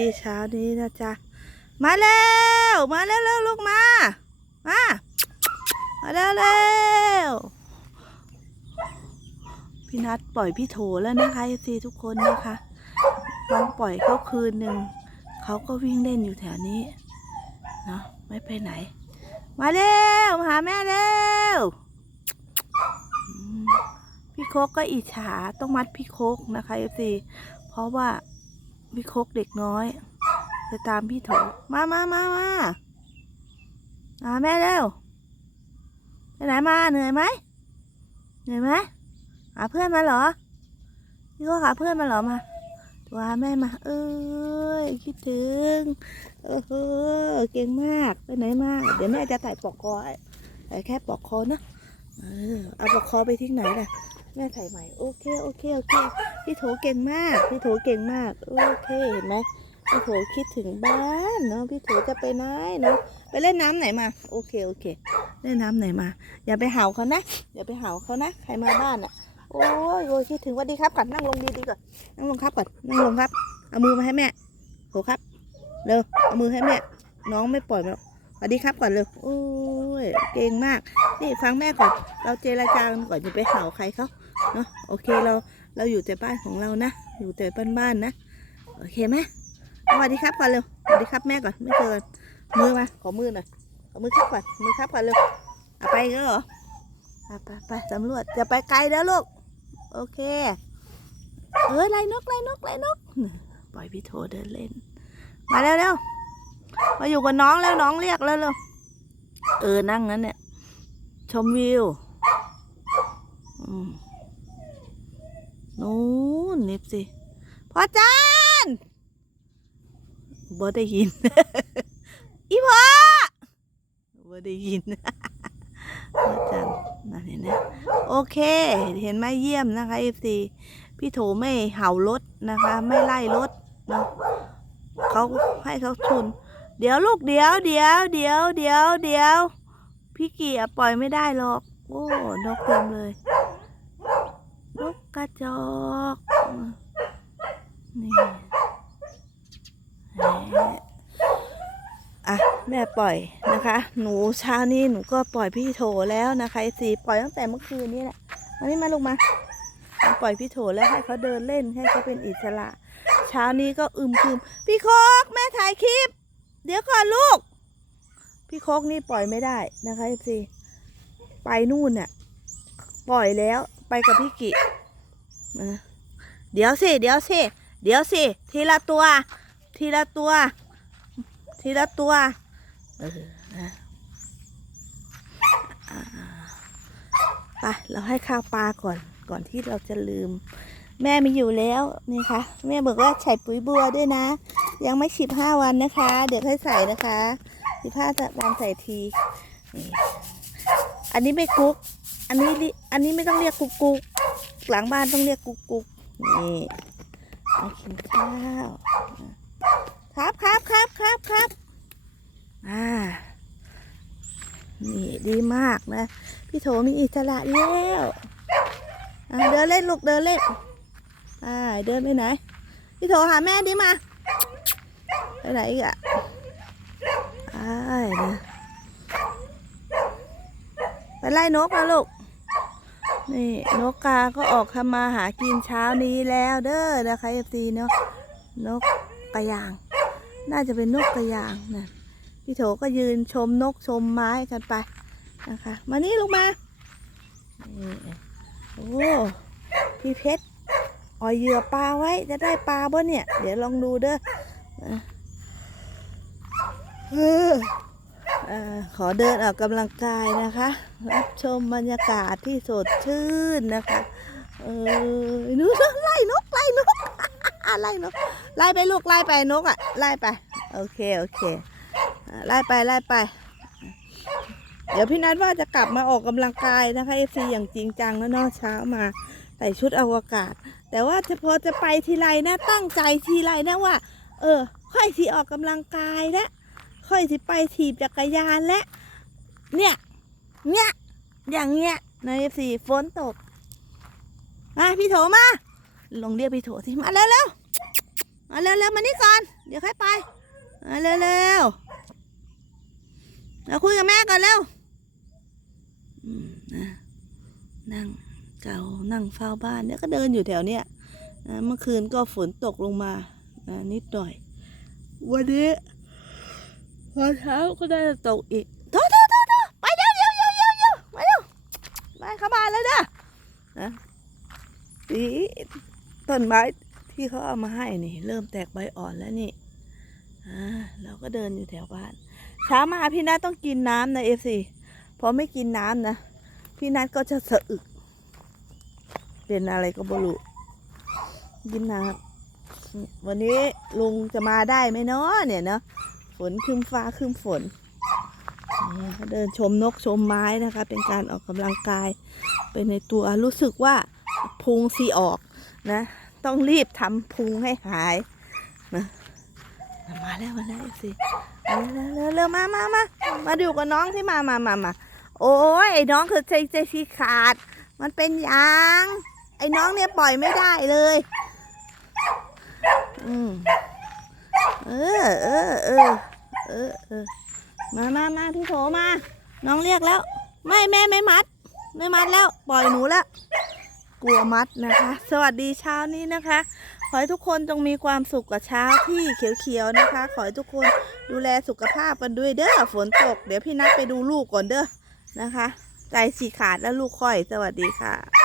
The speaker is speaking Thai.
ีเช้านี้นะจ๊ะ มาเร็วมาเร็วเร็วลูกมา มา มาเร็วเร็วพี่นัดปล่อยพี่โถแล้วนะคะซีทุกคนนะคะลองปล่อยเขาคืนหนึ่ง เขาก็วิ่งเล่นอยู่แถวนี้ เนาะไม่ไปไหน มาเร็ว มาหาแม่เร็ว พี่โคกก็อิจฉาต้องมัดพี่โคกนะคะเอฟซีเพราะว่า พี่โคกเด็กน้อยจะตามพี่โถมามามามาหาแม่เร็วไปไหนมาเหนื่อยไหมเหนื่อยไหมหาเพื่อนมาเหรอพี่โคหาเพื่อนมาเหรอมาตัวหาแม่มา เอ้ยคิดถึงเออเออเก่งมากไปไหนมาเดี๋ยวแม่จะใส่ปลอกคอใส่แค่ปลอกคอนะเออเอาปลอกคอไปทิ้งไหนล่ะ แม่ใส่ใหม่โอเคโอเคโอเคพี่โถเก่งมาก พี่โถเก่งมากโอเคเห็นไหมพี่โถคิดถึงบ้านเนาะพี่โถจะไปไหนเนาะไปเล่นน้ำไหนมา โอเคโอเค เล่นน้ำไหนมา อย่าไปเห่าเขานะอย่าไปเห่าเขานะใครมาบ้านอะโอ้ยโอ้ยคิดถึงวัสดีครับก่อนนั่งลงดีๆก่อนนั่งลงครับก่อนนั่งลงครับ เอามือมาให้แม่โถครับเร็วเอามือให้แม่ น้องไม่ปล่อยมาหรอกสวัสดีครับก่อนเร็วโอ้ยเก่งมากนี่ฟังแม่ก่อน เราเจรจากันก่อนอย่าไปเห่าใครเขา เนาะโอเคเราเราอยู่แต่บ้านของเรานะ อยู่แต่บ้านๆนะโอเคไหมสวัสดีครับก่อนเร็วสวัสดีครับแม่ก่อนไม่เกินมือมาขอมือหน่อยขอมือครับก่อนมือครับก่อนเร็วเอาไปก็เหรอไปไปสำรวจอย่าไปไกลแล้วลูกโอเคเออไล่นกไล่นกไล่นกปล่อยพี่โทเดินเล่น มาเร็วเร็วมาอยู่กับน้องแล้วน้องเรียกแล้วเร็วเออนั่งนั้นเนี่ยชมวิวอืม นู้นนิบสิพ่อจานบ่ได้ยิน อีพ่อบ่ได้ยินพ่อจานนั่นเห็นไหมโอเค เห็นไหมเยี่ยมนะคะเอฟซีพี่โถไม่เห่ารถนะคะ ไม่ไล่รถเนาะเขาให้เขาชุนเดี๋ยวลูกเดี๋ยวเดี๋ยวเดี๋ยวเดี๋ยวเดี๋ยวพี่เกียร์ปล่อยไม่ได้หรอก โอ้นกเต็มเลย กระจอกนี่อะแม่ปล่อยนะคะ หนูเช้านี้หนูก็ปล่อยพี่โถแล้วนะคะไอสีปล่อยตั้งแต่เมื่อคืนนี้แหละมานี่มาลูกมาปล่อยพี่โถแล้วให้เขาเดินเล่นให้เขาเป็นอิสระ เช้านี้ก็อึมครึมพี่โคกแม่ถ่ายคลิป เดี๋ยวก่อนลูก พี่โคกนี่ปล่อยไม่ได้นะคะไอซีไปนู่นน่ะปล่อยแล้วไปกับพี่กิ เดี๋ยวสิ เดี๋ยวสิ เดี๋ยวสิ ทีละตัว ทีละตัว ทีละตัวไปเราให้ข้าวปลาก่อน ก่อนที่เราจะลืม แม่มีอยู่แล้วนี่ค่ะแม่บอกว่าใส่ปุ๋ยบัวด้วยนะ ยังไม่สิบห้าวันนะคะ เดี๋ยวค่อยใส่นะคะสิบห้าวันใส่ทีอันนี้ไม่กุ๊ก อันนี้อันนี้ไม่ต้องเรียกกุ๊กกุ๊ก หลังบ้านต้องเรียกกุ๊กกุ๊กนี่มากินข้าวครับครับครับครับครับอ่านี่ดีมากนะ พี่โถมีอิสระแล้วอะเดินเล่นลูกเดินเล่นอ่าเดินไปไหน พี่โถหาแม่ดิมาไปไหนอีกอะอ้ายนะไปไล่นกนะลูก นี่นกกาก็ออกทำมาหากินเช้านี้แล้วเด้อนะคะเอฟซีเนาะนกกระยาง น่าจะเป็นนกกระยางนะพี่โถก็ยืนชมนกชมไม้กันไปนะคะ มานี่ลูกมานี่โอ้พี่เพชรอ่อยเหยื่อปลาไว้จะได้ปลาบ่เนี่ย เดี๋ยวลองดูเด้อเออ อขอเดินออกกำลังกายนะคะ รับชมบรรยากาศที่สดชื่นนะคะ เออหนูไล่นกไล่นกไล่นกไล่ไปลูกไล่ไปนกอะไล่ไป โอเคโอเคไล่ไปไล่ไป เดี๋ยวพี่นัทว่าจะกลับมาออกกำลังกายนะคะเอฟซีอย่างจริงจังแล้วเนอะเช้ามาใส่ชุดอวกาศ แต่ว่าจะพอจะไปทีไรนะตั้งใจทีไรนะว่า เออ ค่อยสิออกกำลังกายแล้ว ค่อยสิไปถีบจักรยานและ เนี่ย เนี่ย อย่างเงี้ยในเอฟซีฝนตก มาพี่โถมา ลงเรียกพี่โถสิมาเร็วเร็วๆมาเร็วๆมานี่ก่อน เดี๋ยวค่อยไป มาเร็วๆเราคุยกับแม่ก่อนเร็วนะนั่งเก่านั่งเฝ้าบ้านเนี่ยก็เดินอยู่แถวเนี้ยนะเมื่อคืนก็ฝนตกลงมานะนิดหน่อย วันนี้ พอเช้าก็ได้ตกอีกโทษโทษโทษไปเดี๋ยวเดี๋ยวเดี๋ยวเดี๋ยวเดี๋ยวไปเร็วไปเข้าบ้านแล้วนะนะสีต้นไม้ที่เขาเอามาให้นี่ เริ่มแตกใบอ่อนแล้วนี่อ่าเราก็เดินอยู่แถวบ้านเช้ามาพี่นัทต้องกินน้ำนะเอฟซีพอไม่กินน้ำนะ พี่นัทก็จะสะอึก เป็นอะไรก็บรู้กินน้ำวันนี้ลุงจะมาได้ไหมเนาะเนี่ยเนาะ นครึมฟ้าครึมฝนเดินชมนกชมไม้นะคะ เป็นการออกกำลังกายเป็นในตัวรู้สึกว่าพุงซีออกนะ ต้องรีบทำพุงให้หายนะมาแล้วมาแล้วสิเร็วเร็วมามามามาดูกับน้องที่มามามามาโอ้ยไอ้น้องคือใจใจชีขาด มันเป็นยางไอ้น้องเนี่ยปล่อยไม่ได้เลยอืมเออเออเออ เออเออมามามาพี่โถมา น้องเรียกแล้ว ไม่แม่ไม่มัด ไม่มัดแล้ว ปล่อยหนูแล้วกลัวมัดนะคะ สวัสดีเช้านี้นะคะ ขอให้ทุกคนจงมีความสุขกับเช้าที่เขียวๆนะคะ ขอให้ทุกคนดูแลสุขภาพกันด้วยเด้อฝนตก เดี๋ยวพี่นัดไปดูลูกก่อนเด้อนะคะ ใจฉีขาดแล้วลูกค่อย สวัสดีค่ะ